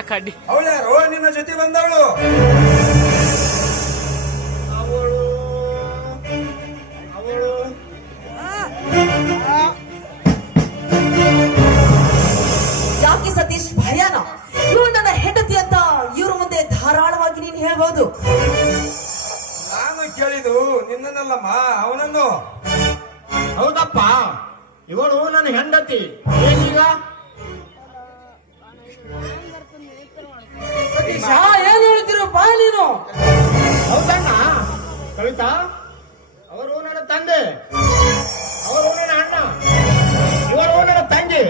ಯಾಕೆ ಅಡ್ಡಿ ಅವಳು ಯಾರು ನಿನ್ನ ಜೊತೆ ಬಂದವಳು? ಅವಳು ಅವಳು ಯಾಕೆ ಸತೀಶ್ ಭಯನ? ಇವಳು ನನ್ನ ಹೆಂಡತಿ ಅಂತ ಇವ್ರ ಮುಂದೆ ಧಾರಾಳವಾಗಿ ನೀನು ಹೇಳ್ಬೋದು. ನಾನು ಕೇಳಿದು ನಿನ್ನನ್ನಲ್ಲಮ್ಮ, ಅವನನ್ನು. ಹೌದಪ್ಪ, ಇವಳು ನನ್ನ ಹೆಂಡತಿ. ಏನೀಗ ಏನ್ ಹೇಳ್ತಿರಪ್ಪ ನೀನು? ಹೌದಣ್ಣ ಕವಿತಾ, ಅವರು ನನ್ನ ತಂದೆ, ಅವರು ನನ್ನ ಅಣ್ಣ, ಇವರು ನನ್ನ ತಂಗಿ.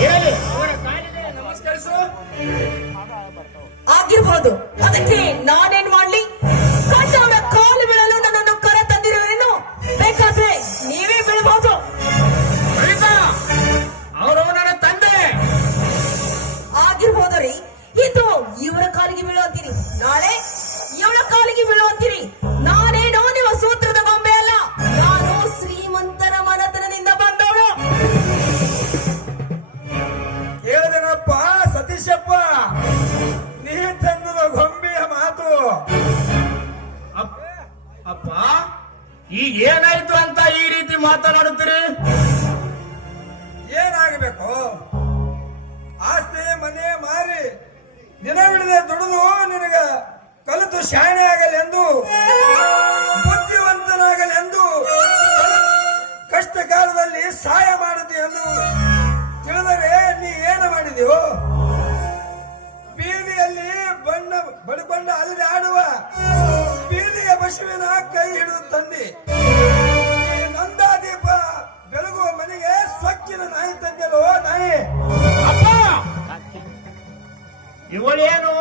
ಹೇಳಿ ಅವರ ಕಾಲಿಗೆ ನಮಸ್ಕರಿಸು. ಆಗಿರ್ಬೋದು, ಅದಕ್ಕೆ ನಾನೇನ್ ಮಾಡ್ಲಿ? ಕಂಡವರ ಕಾಲು ಬೀಳಲು ನನ್ನನ್ನು ಕರ ತಂದಿರುವೇನು? ಬೇಕಾದ್ರೆ ನೀವೇ ಬೀಳಬಹುದು. ಕವಿತಾ, ಅವರು ನನ್ನ ತಂದೆ. ಆಗಿರ್ಬೋದ್ರಿ, ಇದು ಇವರ ಕಾಲಿಗೆ ಬೀಳುವಂತೀರಿ, ನಾಳೆ ಇವಳ ಕಾಲಿಗೆ ಬೀಳುವಂತೀರಿ. ನಾನೇನೋ ನಿಮ್ಮ ಸೂತ್ರದ ಗೊಂಬೆ ಅಲ್ಲ, ನಾನು ಶ್ರೀಮಂತರ ಮನತನದಿಂದ ಬಂದವಳು. ಕೇಳಿದೆನಪ್ಪ ಸತೀಶಪ್ಪ, ನೀ ತಂದದ ಗೊಂಬೆಯ ಮಾತು. ಅಪ್ಪ, ಈಗ ಏನಾಯ್ತು ಅಂತ ಈ ರೀತಿ ಮಾತನಾಡುತ್ತೀರಿ? ಏನಾಗಬೇಕು? ಆಸ್ತಿ ಮನೆ ಮಾರಿ ದಿನ ಬಿಡದೆ ದುಡಿದು ನಿನಗ ಕಲಿತು ಶಾಣೆ ಆಗಲೆಂದು, ಬುದ್ಧಿವಂತನಾಗಲೆಂದು, ಕಷ್ಟ ಕಾಲದಲ್ಲಿ ಸಹಾಯ ಮಾಡುತ್ತೆ ಎಂದು ತಿಳಿದರೆ ನೀ ಏನು ಮಾಡಿದೆಯೋ? ಬೀದಿಯಲ್ಲಿ ಬಣ್ಣ ಬಡಿಕೊಂಡು ಅಲ್ಲದೆ ಆಡುವ ಬೀದಿಯ ಪಶುವಿನ ಕೈ ಹಿಡಿದು ತಂದಿ ಈ ನಂದಾದೀಪ ಬೆಳಗುವ ಮನೆಗೆ ಸ್ವಚ್ಛನ ನಾಯಿ ತಂದೆಲೋ ನಾಯಿ. ಅಪ್ಪ, ಇವಳೇನು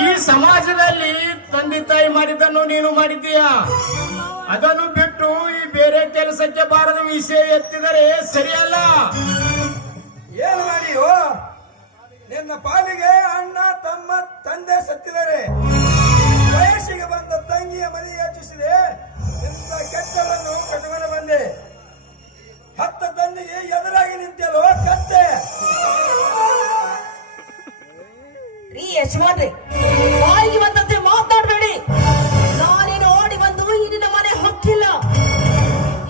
ಈ ಸಮಾಜದಲ್ಲಿ ತಂದೆ ತಾಯಿ ಮಾಡಿದ್ದನ್ನು ನೀನು ಮಾಡಿದ್ದೀಯಾ? ಅದನ್ನು ಬಿಟ್ಟು ಈ ಬೇರೆ ಕೆಲಸಕ್ಕೆ ಬಾರದ ವಿಷಯ ಎತ್ತಿದರೆ ಸರಿಯಲ್ಲ. ಏನು ಮಾಡಿಯೋ? ನಿನ್ನ ಪಾಲಿಗೆ ಅಣ್ಣ ತಮ್ಮ ತಂದೆ ಸತ್ತಿದ್ದಾರೆ, ವಯಸ್ಸಿಗೆ ಬಂದ ತಂಗಿಯ ಮನೆಗೆ ಹೆಚ್ಚಿಸಿದೆ, ಇಂಥ ಕೆಟ್ಟವನ್ನು ಕಟ್ಟುಕೊಂಡು ಬಂದೆ. ಹತ್ತ ತಂದಿಗೆ ಎದುರಾಗಿ ನಿಂತಲೋ ಕತ್ತೆ. ರೀ ಯಜಮಾನ್ರಿ, ಬಾಯಿಗೆ ಬಂದಂತೆ ಮಾತಾಡಬೇಡಿ. ನಾನೇನು ಓಡಿ ಬಂದು ಈ ನಿನ್ನ ಮನೆ ಹೊಕ್ಕಿಲ್ಲ.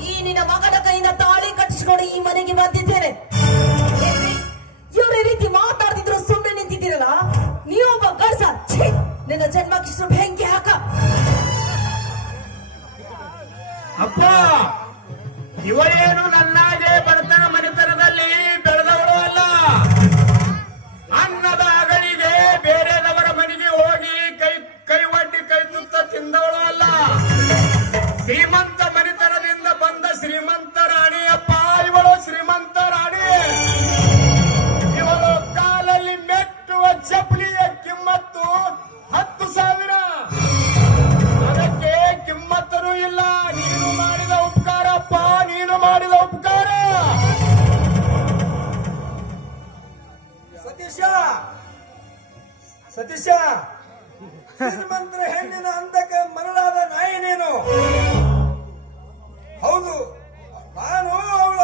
ಈ ನಿನ್ನ ಮಗನ ಕೈಯಿಂದ ತಾಳಿ ಕಟ್ಟಿಸಿಕೊಂಡು ಈ ಮನೆಗೆ ಬಂದಿದ್ದೇನೆ. ಇವ್ರ ರೀತಿ ಮಾತಾಡ್ತಿದ್ರು ಸುಮ್ಮನೆ ನಿಂತಿದ್ದೀರಲ್ಲ, ನೀವೊಬ್ಬ ಗಡ್ಸ. ಛೀ, ನಿನ್ನ ಜನ್ಮಕ್ಕಿಷ್ಟು ಬೆಂಕಿ ಹಾಕ. ಅಪ್ಪ, ಇವಳೇನು ನನ್ನಾಗೆ ಬಡತನ ಮನೆತನದಲ್ಲಿ ಬೆಳೆದವಳು ಅಲ್ಲ. ಅನ್ನದ ಅಗಳಿಗೆ ಬೇರೆದವರ ಮನೆಗೆ ಹೋಗಿ ಕೈ ಒಡ್ಡಿ ಕೈ ತುತ್ತ ತಿಂದವಳು ಅಲ್ಲ. ಶ್ರೀಮಂತ ಮನೆತನದಿಂದ ಬಂದ ಶ್ರೀಮಂತ ರಾಣಿ ಅಪ್ಪ ಇವಳು, ಶ್ರೀಮಂತ ರಾಣಿ. ಇವಳು ಕಾಲಲ್ಲಿ ಮೆಟ್ಟುವ ಚಪ್ಪಲಿಯ ಕಿಮ್ಮತ್ತು 10,000. ಅದಕ್ಕೆ ಕಿಮ್ಮತ್ತರೂ ಇಲ್ಲ. ನೀನು ಮಾಡಿದ ಉಪಕಾರ ಅಪ್ಪ, ನೀನು ಮಾಡಿದ ಉಪಕಾರ. ಸತೀಶ, ಸತೀಶ, ಶ್ರೀಮಂತರ ಹೆಣ್ಣಿನ ಅಂದಕ್ಕೆ ಮರಳಾದ ನಾಯಿ ನೀನು. ಹೌದು, ನಾನು ಅವಳ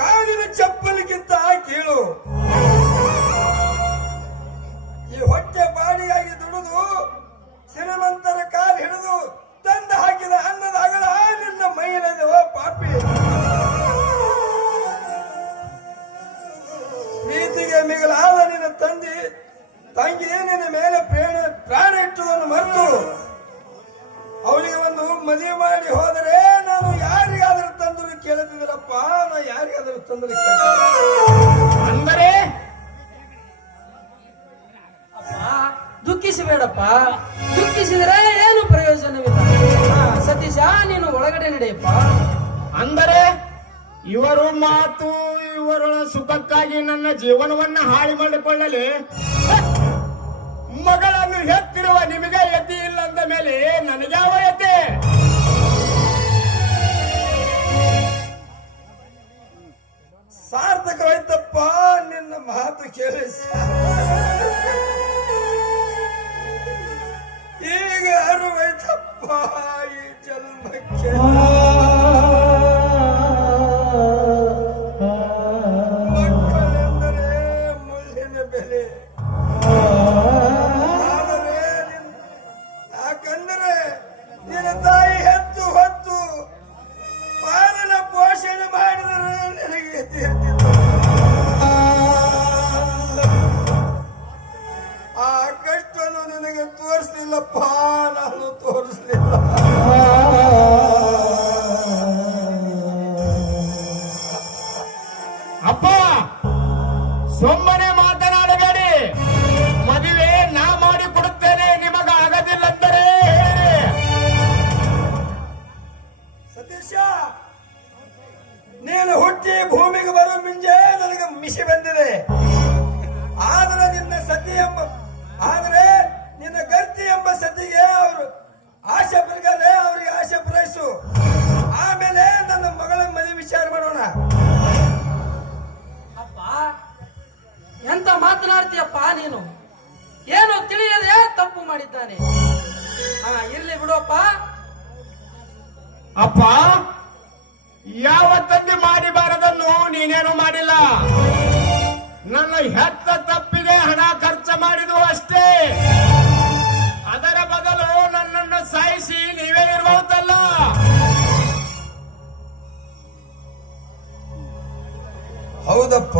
ಕಾಲಿನ ಚಪ್ಪಲಿಗಿಂತ ಕೀಳು. ಈ ಹೊಟ್ಟೆ ಬಾಡಿಯಾಗಿ ದುಡಿದು ಶ್ರೀಮಂತರ ಕಾಲು ಹಿಡಿದು ತಂದ ಹಾಕಿದ ಅನ್ನದ ಅಗಳ ನಿನ್ನ ಮೈಲಿದೆವ ಪಾಪಿ. ಪ್ರೀತಿಗೆ ಮಿಗಿಲಾದ ನಿನ್ನ ತಂಗಿ ನಿನ್ನ ಮೇಲೆ ಪ್ರಾಣ ಇಟ್ಟುದನ್ನು ಮರೆತು ಅವಳಿಗೆ ಒಂದು ಮದುವೆ ಮಾಡಿ ಹೋದರೆ ನಾನು ಯಾರಿಗಾದರೂ ತಂದರು ಕೇಳುತ್ತಿದ್ದರಪ್ಪ, ನಾ ಯಾರಿಗಾದರೂ ತಂದರು ಅಂದರೆ ದುಃಖಿಸಬೇಡಪ್ಪ. ದುಃಖಿಸಿದ್ರೆ ಏನು ಪ್ರಯೋಜನವಿಲ್ಲ. ಸತೀಶ, ನೀನು ಒಳಗಡೆ ನಡೆಯಪ್ಪ. ಅಂದರೆ ಇವರು ಮಾತು, ಇವರ ಸುಖಕ್ಕಾಗಿ ನನ್ನ ಜೀವನವನ್ನ ಹಾಳು ಮಾಡಿಕೊಳ್ಳಲಿ. ಮಗಳನ್ನು ಹೆತ್ತಿರುವ ನಿಮಗೆ ಯತಿ ಇಲ್ಲ ಅಂದ ಮೇಲೆ ನನಗ್ಯಾವ ಯತಿ? ಸಾರ್ಥಕವಾಯ್ತಪ್ಪ ನಿನ್ನ ಮಾತು ಕೇಳಿ. ಈಗ ಅರುವೈತಪ್ಪ ಈ ಜನ್ಮಕ್ಕೆ. ಮಕ್ಕಳೆಂದರೆ ಮೇಲೆ ಆದರೆ ಯಾಕಂದರೆ ನಿನ್ನ ತಾಯಿ ಹೆತ್ತು ಹೊತ್ತು ಪಾಲನ ಪೋಷಣೆ ಮಾಡಿದರೆ ನಿನಗೆ ತೀರ್ತಿತ್ತು. ಆ ಕಷ್ಟವನ್ನು ನಿನಗೆ ತೋರಿಸ್ಲಿಲ್ಲಪ್ಪ, ನಾನು ತೋರಿಸ್ಲಿಲ್ಲ. ಅಪ್ಪ ಸುಮ್ಮನೆ ಮಾತನಾಡಬೇಡಿ. ಮದುವೆ ನಾ ಮಾಡಿ ಕೊಡುತ್ತೇನೆ, ನಿಮಗ ಆಗದಿಲ್ಲ ಅಂದರೆ ಹೇಳಿ. ಸತೀಶ, ನೀನು ಹುಟ್ಟಿ ಭೂಮಿಗೆ ಬರೋ ಮುಂಚೆ ನನಗೆ ಮಿಷಿ ಬಂದಿದೆ. ಆದರೆ ನಿನ್ನ ಗರ್ತಿ ಎಂಬ ಸತಿಗೆ ಅವರು ಆಶೆ ಪ್ರಕಾರ ಅವರಿಗೆ ಆಶೆ ಪೂರೈಸು. ಆಮೇಲೆ ನನ್ನ ಮಗಳ ಮದುವೆ ವಿಚಾರ ಮಾಡೋಣ. ಅಪ್ಪ ಎಂತ ಮಾತನಾಡ್ತೀಯಪ್ಪ ನೀನು? ಏನು ತಿಳಿಯದೆ ತಪ್ಪು ಮಾಡಿದ್ದಾನೆ. ಇರ್ಲಿ ಬಿಡಪ್ಪ. ಅಪ್ಪ ಯಾವ ತಂದೆ ಮಾಡಬಾರದನ್ನು ನೀನೇನು ಮಾಡಿಲ್ಲ. ನನ್ನ ಹೆತ್ತ ತಪ್ಪಿಗೆ ಹಣ ಖರ್ಚು ಮಾಡಿದ್ರು ಅಷ್ಟೇ. ಅದರ ಬದಲು ನನ್ನನ್ನು ಸಾಯಿಸಿ ನೀವೇ ಇರಬಹುದಲ್ಲ. ಹೌದಪ್ಪ,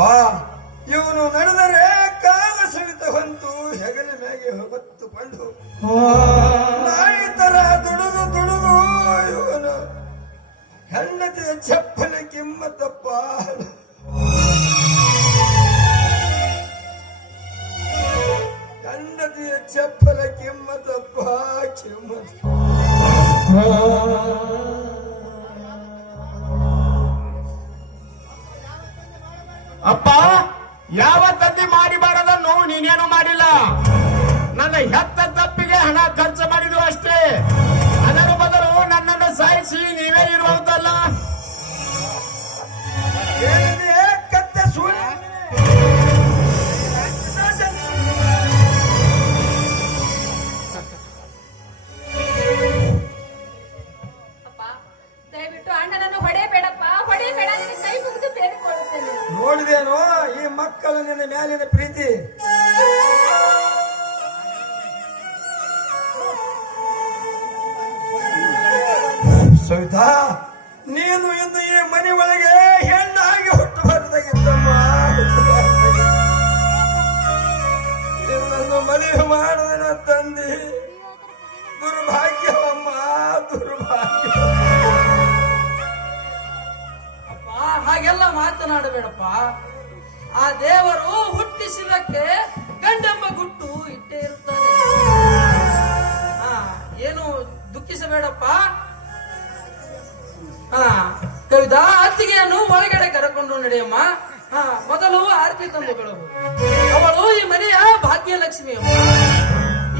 ಇವನು ನಡೆದರೆ ಕಾಲ ಸವಿತ ಹೊಂತು ಹೆಗಲ ಮೇಲೆ ಹೊತ್ತುಕೊಂಡು ನಾಯಿ ತರ ದುಡಿದು ಇವನು ಹೆಂಡತಿಯ ಚಪ್ಪಲ ಕಿಮ್ಮತ್ತಪ್ಪ. ಹೆಂಡತಿಯ ಚಪ್ಪಲ ಕಿಮ್ಮತ್ತಪ್ಪ, ಕಿಮ್ಮತ್. ಅಪ್ಪ ಯಾವ ತಂದೆ ಮಾಡಬಾರದನ್ನು ನೀನೇನು ಮಾಡಿಲ್ಲ. ನನ್ನ ಹೆತ್ತ ತಪ್ಪಿಗೆ ಹಣ ಖರ್ಚು ಮಾಡಿದ್ರು ಅಷ್ಟೇ. ಅದರ ಬದಲು ನನ್ನನ್ನು ಸಾಯಿಸಿ ನೀವೇ ಇರಬಹುದಲ್ಲ. ಏನಿದೆ ಕತ್ತೆ ಸೂರ್ಯ? ಅಪ್ಪ ದಯವಿಟ್ಟು ಅಣ್ಣನನ್ನು ಹೊಡೆಯಬೇಡಪ್ಪ, ಹೊಡೆಯಬೇಡ, ನಿನಗೆ ಕೈ ಮುಗಿದು ಬೇಡಿಕೊಳ್ಳುತ್ತೇನೆ. ನೋಡಿದೇನೋ ಈ ಮಕ್ಕಳು ನಿನ್ನ ಮ್ಯಾಲಿನ ಪ್ರೀತಿ. ಸವಿತಾ, ನೀನು ಇಂದು ಈ ಮನೆ ಒಳಗೆ ಹೆಣ್ಣಾಗಿ ಹುಟ್ಟಬಾರದಾಗಿತ್ತಮ್ಮ. ನಿನ್ನನ್ನು ಮದುವೆ ಮಾಡಿದ ತಂದೆ ದುರ್ಭಾಗ್ಯವಮ್ಮ, ದುರ್ಭಾಗ್ಯ. ಅಪ್ಪ ಹಾಗೆಲ್ಲ ಮಾತನಾಡಬೇಡಪ್ಪ. ಆ ದೇವರು ಹುಟ್ಟಿಸಿದಕ್ಕೆ ಗಂಡೆಂಬ ಗುಟ್ಟು ಇಟ್ಟೇ ಇರುತ್ತಾನೆ. ಏನು ದುಃಖಿಸಬೇಡಪ್ಪ. ಕವಿತಾ, ಅತ್ತಿಗೆಯನ್ನು ಒಳಗಡೆ ಕರೆಕೊಂಡು ನಡೆಯಮ್ಮ. ಮೊದಲು ಆರತಿ ತಂದು ಬೆಳಗು. ಅವಳು ಈ ಮನೆಯ ಭಾಗ್ಯಲಕ್ಷ್ಮಿ ಅಮ್ಮ.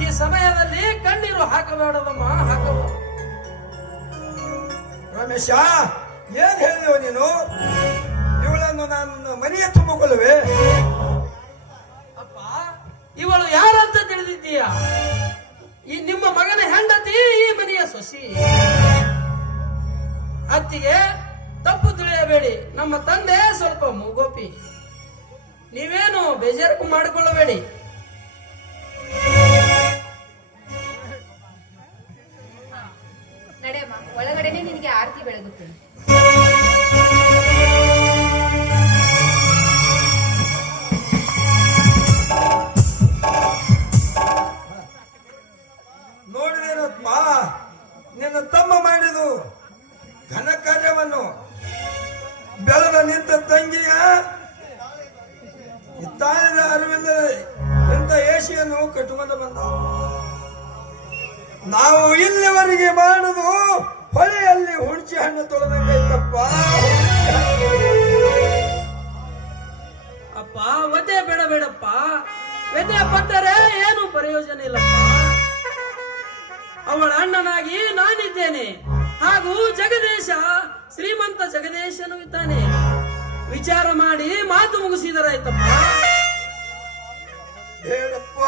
ಈ ಸಮಯದಲ್ಲಿ ಕಣ್ಣೀರು ಹಾಕಬೇಡದಮ್ಮ, ಹಾಕಬೇಡ. ರಮೇಶ, ಏನ್ ಹೇಳಿದೆವು ನೀನು? ಇವಳನ್ನು ನಾನು ಮನೆಯ ತುಂಬಿಕೊಳ್ಳುವೆ. ಅಪ್ಪ, ಇವಳು ಯಾರಂತ ತಿಳಿದಿದ್ದೀಯ? ಈ ನಿಮ್ಮ ಮಗನ ಹೆಂಡತಿ, ಈ ಮನೆಯ ಸೊಸಿ. ಅತ್ತಿಗೆ ತಪ್ಪು ತಿಳಿಯಬೇಡಿ. ನಮ್ಮ ತಂದೆ ಸ್ವಲ್ಪ ಮೂಗೋಪಿ. ನೀವೇನು ಬೇಜಾರು ಮಾಡಿಕೊಳ್ಳಬೇಡಿ. ನಡೆಯಮ್ಮ, ಒಳಗಡೆನೆ ನಿನಗೆ ಆರತಿ ಬೆಳಗುತ್ತೇನೆ. ನೋಡಿದೇನಪ್ಪ ನಿನ್ನ ತಮ್ಮ ಮಾಡಿದು ಘನ ಕಾರ್ಯವನ್ನು. ಬೆಳೆದ ನಿಂತ ತಂಗಿಯ ಇತ್ತಾಳಿದ ಅರಿವಿಲ್ಲದೆ ಇಂಥ ಏಷಿಯನ್ನು ಕಟ್ಟುಕೊಂಡು ಬಂದ. ನಾವು ಇಲ್ಲಿವರೆಗೆ ಮಾಡುದು ಹೊಳೆಯಲ್ಲಿ ಹುಣಚಿ ಹಣ್ಣು ತೊಳೆದಂಗೈತಪ್ಪ. ಅಪ್ಪ, ಒದ್ದೆ ಬೇಡಬೇಡಪ್ಪ. ವ್ಯಥೆ ಪಟ್ಟರೆ ಏನು ಪ್ರಯೋಜನ ಇಲ್ಲಪ್ಪ. ಅವಳ ಅಣ್ಣನಾಗಿ ನಾನಿದ್ದೇನೆ, ಹಾಗೂ ಜಗದೀಶ, ಶ್ರೀಮಂತ ಜಗದೀಶನು ಇದ್ದಾನೆ. ವಿಚಾರ ಮಾಡಿ ಮಾತು ಮುಗಿಸಿದರಾಯ್ತಪ್ಪ. ಬೇಡಪ್ಪ,